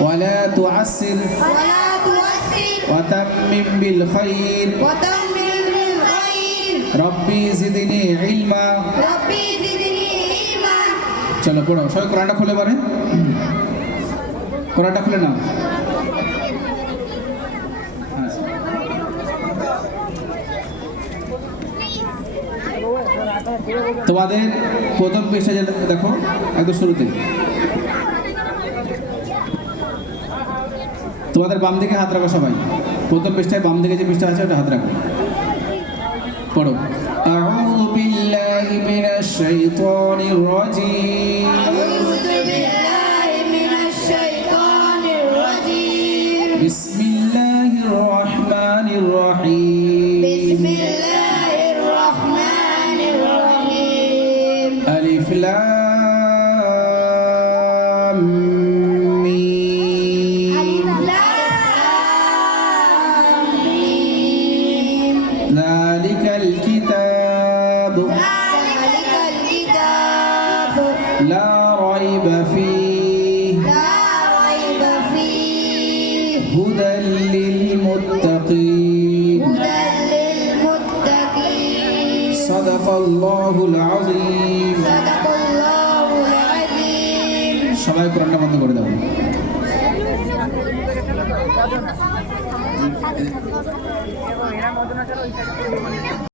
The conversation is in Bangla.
ولا تعسر ولا تؤثر وتمم بالخير وتمم بالخير ربي زدني علما ربي زدني علما চলো পড়ো সবাই কোরআনটা খুলে পারে কোরআনটা খুলে নাও তোমাদের প্রথম পেশা যে দেখো একদম শুরুতে তোমাদের বাম দিকে হাত রাখো সবাই প্রথম পৃষ্ঠায় বাম দিকে যে পৃষ্ঠা আছে ওটা হাত রাখো পড়ো أعوذ بالله من الشيطان الرجيم أعوذ بالله من الشيطان الرجيم بسم الله الرحمن الرحيم بسم الله الرحمن الرحيم ألف لام الكتاب. ذلك الكتاب لا ريب فيه. لا ريب فيه هدى للمتقين. هدى للمتقين صدق الله العظيم. صدق এবং এর মধ্যে চলো ওই সাইডে